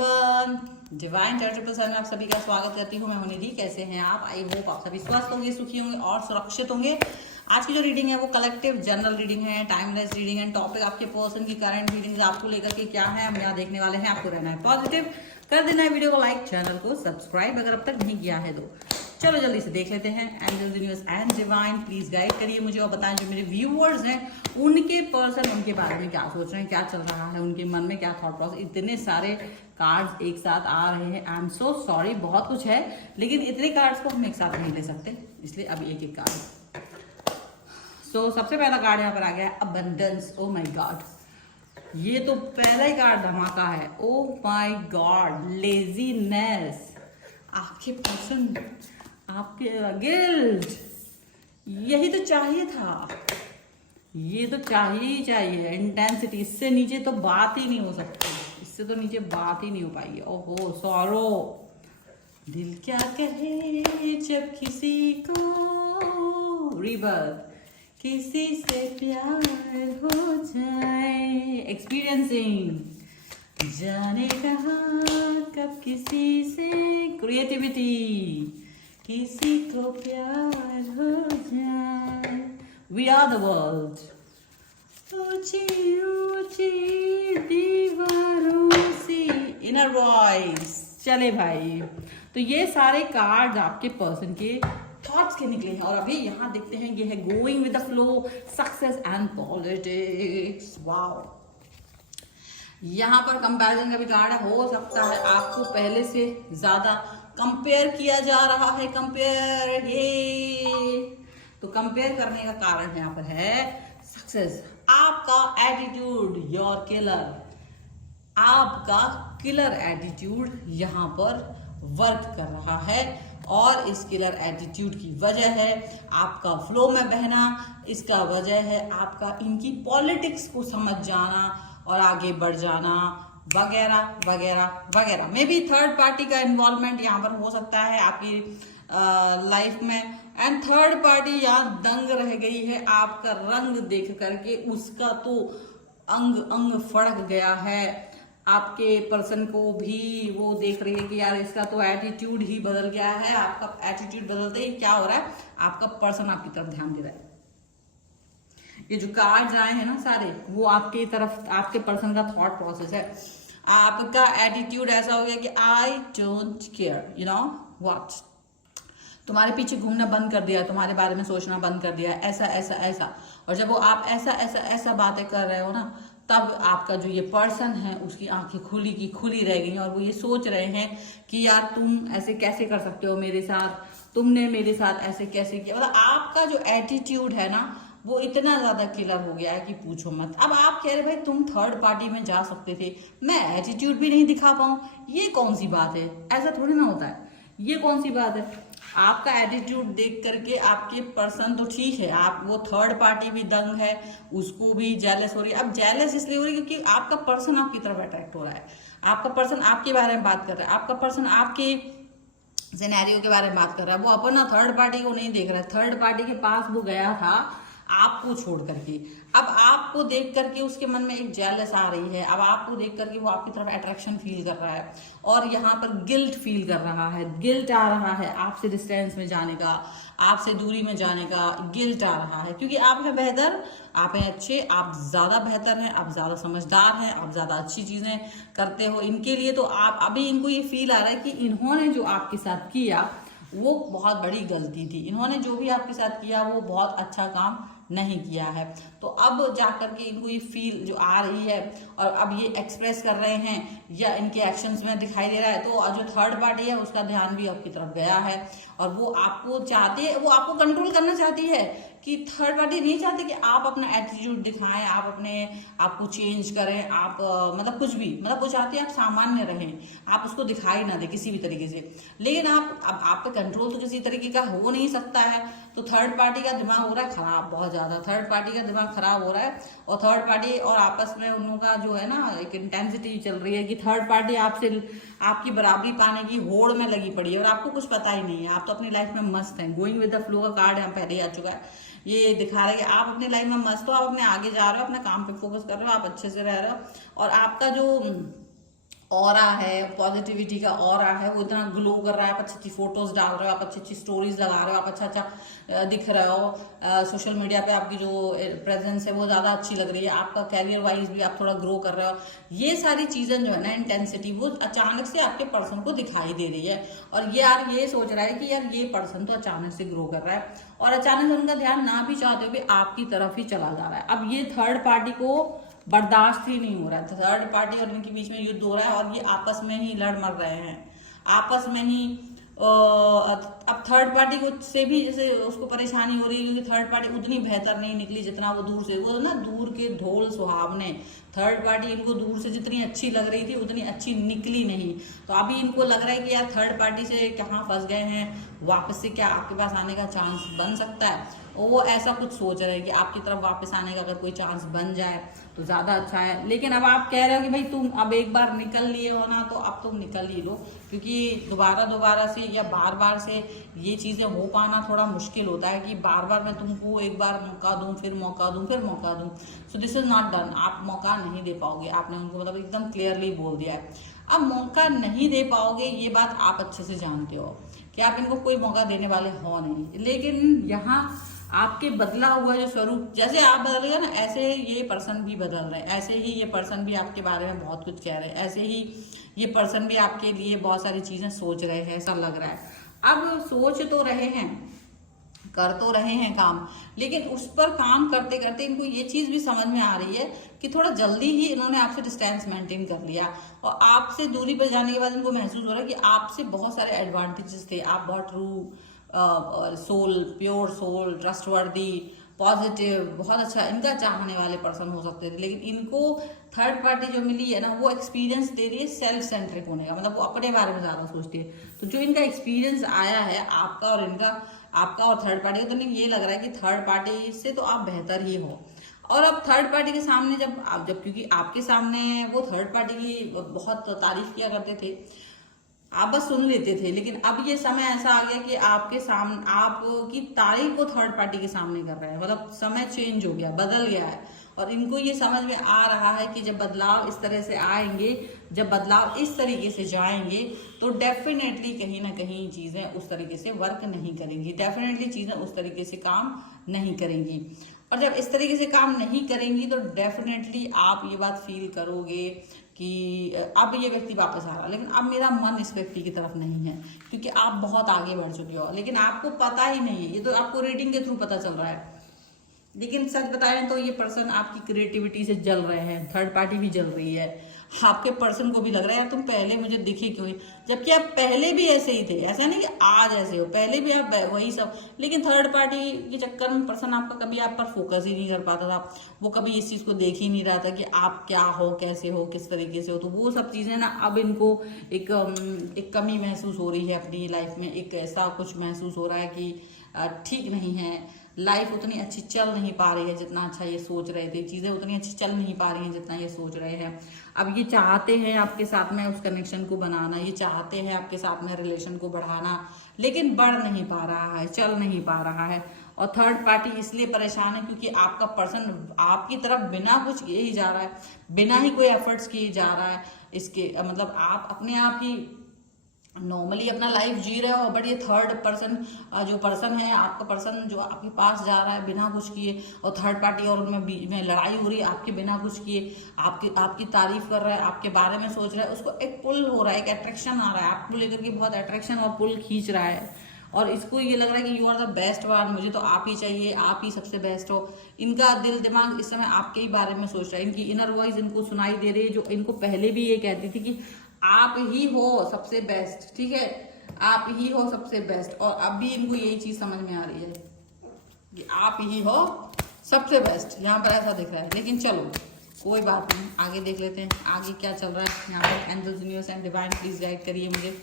Everyone, divine charitable cell में आप सभी का स्वागत करती हूँ। मैं हूं निधि। कैसे हैं आप? आई होप आप सभी स्वस्थ होंगे, सुखी होंगे और सुरक्षित होंगे। आज की जो रीडिंग है वो कलेक्टिव जनरल रीडिंग है, टाइमलेस रीडिंग है। टॉपिक आपके पर्सन की करंट फीलिंग्स आपको लेकर के क्या है हम यहाँ देखने वाले हैं। आपको रहना है पॉजिटिव, कर देना है वीडियो को लाइक, चैनल को सब्सक्राइब अगर अब तक नहीं किया है तो। चलो जल्दी से देख लेते हैं। Angels universe and divine please guide करिए मुझे और बताएं जो मेरे व्यूअर्स हैं उनके पर्सन उनके बारे में क्या सोच रहे हैं, क्या चल रहा है उनके मन में, क्या थॉट प्रोसेस। इतने सारे कार्ड्स एक साथ आ रहे हैं। आई एम सो सॉरी, बहुत कुछ है लेकिन इतने कार्ड्स को हम एक साथ नहीं ले सकते, इसलिए अभी एक एक कार्ड। सो सबसे पहला कार्ड यहाँ पर आ गया है अबंडेंस। ओ माय गॉड, ये तो पहला ही कार्ड धमाका है। Oh my God, laziness. आपके पर्सन, आपके गिल्ट, यही तो चाहिए था, ये तो चाहिए। इंटेंसिटी, इससे नीचे तो बात ही नहीं हो सकती, इससे तो नीचे बात ही नहीं हो पाएगी। ओहो, सॉरो। दिल क्या कहे जब किसी को रिबर्थ, किसी से प्यार हो जाए। एक्सपीरियंसिंग, जाने कहाँ कब किसी से क्रिएटिविटी, किसी को प्यार हो जाए। We are the world. ऊंची ऊंची दीवारों से इनर वॉइस। चले भाई, तो ये सारे कार्ड्स आपके पर्सन के थॉट्स के निकले हैं और अभी यहाँ देखते हैं ये है going with the flow, success and politics. Wow, यहाँ पर कंपैरिजन का भी कार्ड है। हो सकता है आपको पहले से ज्यादा कंपेयर किया जा रहा है। कंपेयर, ये तो कंपेयर करने का कारण यहाँ पर है सक्सेस। आपका एटीट्यूड, योर किलर, आपका किलर एटीट्यूड यहाँ पर वर्क कर रहा है और इस किलर एटीट्यूड की वजह है आपका फ्लो में बहना। इसका वजह है आपका इनकी पॉलिटिक्स को समझ जाना और आगे बढ़ जाना, वगैरह वगैरह वगैरह। मे बी थर्ड पार्टी का इन्वॉल्वमेंट यहाँ पर हो सकता है आपकी लाइफ में। एंड थर्ड पार्टी यहाँ दंग रह गई है आपका रंग देख करके। उसका तो अंग अंग फड़क गया है। आपके पर्सन को भी वो देख रही है कि यार इसका तो एटीट्यूड ही बदल गया है। आपका एटीट्यूड बदलते ही क्या हो रहा है, आपका पर्सन आपकी तरफ ध्यान दे रहा है। ये जो कार्ड्स आए हैं ना सारे, वो आपकी तरफ, आपके पर्सन का थॉट प्रोसेस है। आपका एटीट्यूड ऐसा हो गया कि I don't care, you know what. तुम्हारे पीछे घूमना बंद कर दिया, तुम्हारे बारे में सोचना बंद कर दिया, ऐसा ऐसा ऐसा। और जब वो आप ऐसा ऐसा ऐसा बातें कर रहे हो ना, तब आपका जो ये पर्सन है उसकी आंखें खुली की खुली रह गई और वो ये सोच रहे हैं कि यार तुम ऐसे कैसे कर सकते हो मेरे साथ, तुमने मेरे साथ ऐसे कैसे किया। मतलब आपका जो एटीट्यूड है ना वो इतना ज्यादा किलर हो गया है कि पूछो मत। अब आप कह रहे भाई तुम थर्ड पार्टी में जा सकते थे, मैं एटीट्यूड भी नहीं दिखा पाऊं, ये कौन सी बात है? ऐसा थोड़ी ना होता है, ये कौन सी बात है? आपका एटीट्यूड देख करके आपके पर्सन तो ठीक है, आप वो थर्ड पार्टी भी दंग है, उसको भी जेलस हो रही है। अब जेलस इसलिए हो रही है क्योंकि आपका पर्सन आपकी तरफ अट्रैक्ट हो रहा है, आपका पर्सन आपके बारे में बात कर रहा है, आपका पर्सन आपके सिनेरियो के बारे में बात कर रहा है। वो अपना थर्ड पार्टी को नहीं देख रहा है। थर्ड पार्टी के पास वो गया था आपको छोड़ करके। अब आपको देख करके उसके मन में एक जेलस आ रही है। अब आपको देख करके वो आपकी तरफ अट्रैक्शन फील कर रहा है और यहाँ पर गिल्ट फील कर रहा है। गिल्ट आ रहा है आपसे डिस्टेंस में जाने का, आपसे दूरी में जाने का गिल्ट आ रहा है क्योंकि आप हैं बेहतर, आप हैं अच्छे, आप ज्यादा बेहतर हैं, आप ज्यादा समझदार हैं, आप ज्यादा अच्छी चीजें करते हो इनके लिए। तो आप अभी इनको ये फील आ रहा है कि इन्होंने जो आपके साथ किया वो बहुत बड़ी गलती थी, इन्होंने जो भी आपके साथ किया वो बहुत अच्छा काम नहीं किया है। तो अब जाकर के इनको ये फील जो आ रही है और अब ये एक्सप्रेस कर रहे हैं या इनके एक्शंस में दिखाई दे रहा है। तो जो थर्ड पार्टी है उसका ध्यान भी आपकी तरफ गया है और वो आपको चाहती है, वो आपको कंट्रोल करना चाहती है कि थर्ड पार्टी नहीं चाहती कि आप अपना एटीट्यूड दिखाएं, आप अपने आपको चेंज करें, आप मतलब कुछ भी, मतलब वो चाहती है आप सामान्य रहें, आप उसको दिखाई ना दे किसी भी तरीके से। लेकिन अब आप पे कंट्रोल तो किसी तरीके का हो नहीं सकता है। तो थर्ड पार्टी का दिमाग हो रहा है खराब, बहुत ज्यादा थर्ड पार्टी का दिमाग खराब हो रहा है। और थर्ड पार्टी और आपस में उन लोगों का जो है ना एक इंटेंसिटी चल रही है कि थर्ड पार्टी आपसे आपकी बराबरी पाने की होड़ में लगी पड़ी है और आपको कुछ पता ही नहीं है। आप तो अपनी लाइफ में मस्त हैं। गोइंग विद द फ्लो का कार्ड यहाँ पहले ही आ चुका है। ये दिखा रहा है कि आप अपनी लाइफ में मस्त हो, आप अपने आगे जा रहे हो, अपने काम पे फोकस कर रहे हो, आप अच्छे से रह रहे हो और आपका जो ऑरा है, पॉजिटिविटी का ऑरा है, वो इतना ग्लो कर रहा है। आप अच्छी अच्छी फोटोज डाल रहे हो, आप अच्छी अच्छी स्टोरीज लगा रहे हो, आप अच्छा अच्छा दिख रहे हो। सोशल मीडिया पे आपकी जो प्रेजेंस है वो ज़्यादा अच्छी लग रही है। आपका कैरियर वाइज भी आप थोड़ा ग्रो कर रहे हो। ये सारी चीज़ें जो है ना, इंटेंसिटी वो अचानक से आपके पर्सन को दिखाई दे रही है। और यार ये सोच रहा है कि यार ये पर्सन तो अचानक से ग्रो कर रहा है और अचानक से उनका ध्यान ना भी चाहते हुए आपकी तरफ ही चला जा रहा है। अब ये थर्ड पार्टी को बर्दाश्त ही नहीं हो रहा है। थर्ड पार्टी और इनके बीच में युद्ध हो रहा है और ये आपस में ही लड़ मर रहे हैं, आपस में ही। अब थर्ड पार्टी को से भी जैसे उसको परेशानी हो रही है, क्योंकि थर्ड पार्टी उतनी बेहतर नहीं निकली जितना वो दूर से, वो ना दूर के ढोल सुहावने। थर्ड पार्टी इनको दूर से जितनी अच्छी लग रही थी उतनी अच्छी निकली नहीं। तो अभी इनको लग रहा है कि यार थर्ड पार्टी से कहाँ फंस गए हैं, वापस से क्या आपके पास आने का चांस बन सकता है। और वो ऐसा कुछ सोच रहे हैं कि आपकी तरफ वापस आने का अगर कोई चांस बन जाए तो ज़्यादा अच्छा है। लेकिन अब आप कह रहे हो कि भाई तुम अब एक बार निकल लिए हो ना, तो अब तुम निकल ही लो, क्योंकि दोबारा से या बार बार से ये चीज़ें हो पाना थोड़ा मुश्किल होता है कि बार बार मैं तुमको एक बार मौका दूं, फिर मौका दूं, फिर मौका दूं। So this is not done. आप मौका नहीं दे पाओगे, आपने उनको मतलब एकदम क्लियरली बोल दिया है। अब मौका नहीं दे पाओगे, ये बात आप अच्छे से जानते हो कि आप इनको कोई मौका देने वाले हो नहीं। लेकिन यहाँ आपके बदला हुआ जो स्वरूप, जैसे आप बदलेगा ना ऐसे ये पर्सन भी बदल रहे हैं, ऐसे ही ये पर्सन भी आपके बारे में बहुत कुछ कह रहे हैं, ऐसे ही ये पर्सन भी आपके लिए बहुत सारी चीजें सोच रहे हैं, ऐसा लग रहा है। अब सोच तो रहे हैं, कर तो रहे हैं काम, लेकिन उस पर काम करते करते इनको ये चीज भी समझ में आ रही है कि थोड़ा जल्दी ही इन्होंने आपसे डिस्टेंस मेंटेन कर लिया और आपसे दूरी पर जाने के बाद इनको महसूस हो रहा है कि आपसे बहुत सारे एडवांटेजेस थे। आप बहुत true soul, pure soul, trustworthy, positive, बहुत अच्छा इनका चाहने वाले पर्सन हो सकते थे। लेकिन इनको थर्ड पार्टी जो मिली है ना, वो एक्सपीरियंस दे रही है सेल्फ सेंट्रिक होने का, मतलब वो अपने बारे में ज्यादा सोचती है। तो जो इनका एक्सपीरियंस आया है आपका और इनका, आपका और थर्ड पार्टी का, तो इन्हें ये लग रहा है कि थर्ड पार्टी से तो आप बेहतर ही हो। और अब थर्ड पार्टी के सामने जब क्योंकि आपके सामने वो थर्ड पार्टी की बहुत तारीफ किया करते थे, आप बस सुन लेते थे, लेकिन अब ये समय ऐसा आ गया कि आपके सामने आपकी तारीफ वो थर्ड पार्टी के सामने कर रहा है। मतलब समय चेंज हो गया, बदल गया है। और इनको ये समझ में आ रहा है कि जब बदलाव इस तरह से आएंगे, जब बदलाव इस तरीके से जाएंगे, तो डेफिनेटली कहीं ना कहीं चीजें उस तरीके से वर्क नहीं करेंगी, डेफिनेटली चीजें उस तरीके से काम नहीं करेंगी। और जब इस तरीके से काम नहीं करेंगी तो डेफिनेटली आप ये बात फील करोगे कि अब ये व्यक्ति वापस आ रहा है, लेकिन अब मेरा मन इस व्यक्ति की तरफ नहीं है, क्योंकि आप बहुत आगे बढ़ चुके हो। लेकिन आपको पता ही नहीं है, ये तो आपको रीडिंग के थ्रू पता चल रहा है। लेकिन सच बताएं तो ये पर्सन आपकी क्रिएटिविटी से जल रहे हैं, थर्ड पार्टी भी जल रही है। आपके पर्सन को भी लग रहा है यार तुम पहले मुझे दिखे क्यों, जबकि आप पहले भी ऐसे ही थे। ऐसा नहीं कि आज ऐसे हो, पहले भी आप वही सब। लेकिन थर्ड पार्टी के चक्कर में पर्सन आपका कभी आप पर फोकस ही नहीं कर पाता था, वो कभी इस चीज को देख ही नहीं रहा था कि आप क्या हो, कैसे हो, किस तरीके से हो। तो वो सब चीजें ना अब इनको एक कमी महसूस हो रही है अपनी लाइफ में, एक ऐसा कुछ महसूस हो रहा है कि ठीक नहीं है, लाइफ उतनी अच्छी चल नहीं पा रही है जितना अच्छा ये सोच रहे थे, चीजें उतनी अच्छी चल नहीं पा रही हैं जितना ये सोच रहे हैं। अब ये चाहते हैं आपके साथ में उस कनेक्शन को बनाना, ये चाहते हैं आपके साथ में रिलेशन को बढ़ाना, लेकिन बढ़ नहीं पा रहा है, चल नहीं पा रहा है। और थर्ड पार्टी इसलिए परेशान है क्योंकि आपका पर्सन आपकी तरफ बिना कुछ किए ही जा रहा है, बिना ही कोई एफर्ट्स किए जा रहा है। इसके मतलब आप अपने आप ही नॉर्मली अपना लाइफ जी रहे हो, बट ये थर्ड पर्सन जो पर्सन है, आपका पर्सन जो आपके पास जा रहा है बिना कुछ किए, और थर्ड पार्टी और उनमें बीच में लड़ाई हो रही है आपके बिना कुछ किए, आपकी तारीफ कर रहा है, आपके बारे में सोच रहा है, उसको एक पुल हो रहा है, एक अट्रैक्शन आ रहा है आपको लेकर के, बहुत अट्रैक्शन और पुल खींच रहा है। और इसको ये लग रहा है कि you are the best one, मुझे तो आप ही चाहिए, आप ही सबसे बेस्ट हो। इनका दिल दिमाग इस समय आपके ही बारे में सोच रहा है, इनकी इनर वॉइस इनको सुनाई दे रही है, जो इनको पहले भी ये कहती थी कि आप ही हो सबसे बेस्ट, ठीक है, आप ही हो सबसे बेस्ट। और अब भी इनको यही चीज समझ में आ रही है कि आप ही हो सबसे बेस्ट, यहाँ पर ऐसा दिख रहा है। लेकिन चलो कोई बात नहीं, आगे देख लेते हैं आगे क्या चल रहा है। यहाँ पर angels, universe and divine please guide करिए मुझे।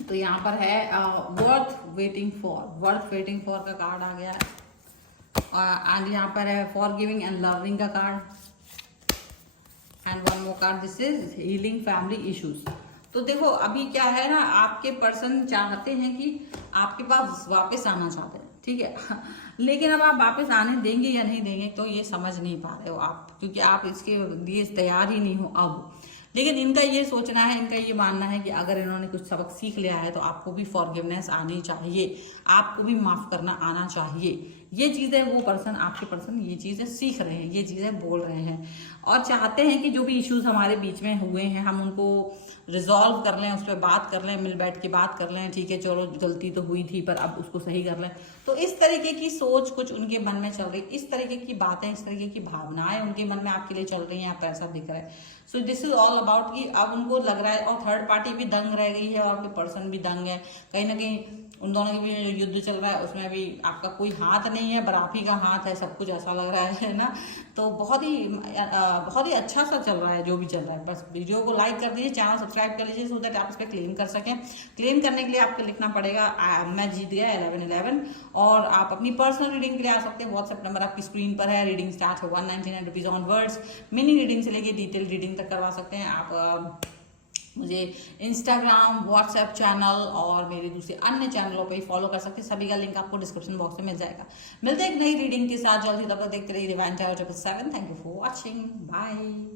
तो यहाँ पर है वर्थ वेटिंग फॉर का कार्ड आ गया है, एंड यहाँ पर है फॉर गिविंग एंड लविंग का card, and one more card, this is healing family issues. तो देखो अभी क्या है ना, आपके पर्सन चाहते हैं कि आपके पास वापस आना चाहते हैं, ठीक है लेकिन अब आप वापस आने देंगे या नहीं देंगे तो ये समझ नहीं पा रहे हो आप, क्योंकि आप इसके लिए तैयार ही नहीं हो अब। लेकिन इनका ये सोचना है, इनका ये मानना है कि अगर इन्होंने कुछ सबक सीख लिया है तो आपको भी फॉरगिवनेस आनी चाहिए, आपको भी माफ करना आना चाहिए। ये चीज़ें वो पर्सन, आपके पर्सन ये चीज़ें सीख रहे हैं, ये चीज़ें बोल रहे हैं और चाहते हैं कि जो भी इश्यूज हमारे बीच में हुए हैं हम उनको रिजॉल्व कर लें, उस पर बात कर लें, मिल बैठ के बात कर लें, ठीक है चलो गलती तो हुई थी पर अब उसको सही कर लें। तो इस तरीके की सोच कुछ उनके मन में चल रही, इस तरीके की बातें, इस तरीके की भावनाएं उनके मन में आपके लिए चल रही हैं, आपको ऐसा दिख रहा है। So this is all about कि अब उनको लग रहा है, और थर्ड पार्टी भी दंग रह गई है और आपके पर्सन भी दंग है, कहीं ना कहीं उन दोनों के भी युद्ध चल रहा है, उसमें भी आपका कोई हाथ नहीं है, पर आप ही का हाथ है, सब कुछ ऐसा लग रहा है ना। तो बहुत ही अच्छा सा चल रहा है जो भी चल रहा है। बस वीडियो को लाइक कर दीजिए, चैनल सब्सक्राइब कर लीजिए, सो दैट आप इस पर क्लेम कर सकें। क्लेम करने के लिए आपको लिखना पड़ेगा मैं जीत गया 1111, और आप अपनी पर्सनल रीडिंग के लिए आ सकते हैं। व्हाट्सएप नंबर आपकी स्क्रीन पर है। रीडिंग स्टार्ट है 199 रुपीज ऑनवर्ड्स। मिनी रीडिंग से लेके डिटेल रीडिंग तक करवा सकते हैं आप। मुझे इंस्टाग्राम, व्हाट्सएप चैनल और मेरे दूसरे अन्य चैनलों पे फॉलो कर सकते हैं, सभी का लिंक आपको डिस्क्रिप्शन बॉक्स में मिल जाएगा। मिलते हैं एक नई रीडिंग के साथ जल्दी, तब तक देखते रहिए divine tarot 777। Thank you for watching, bye.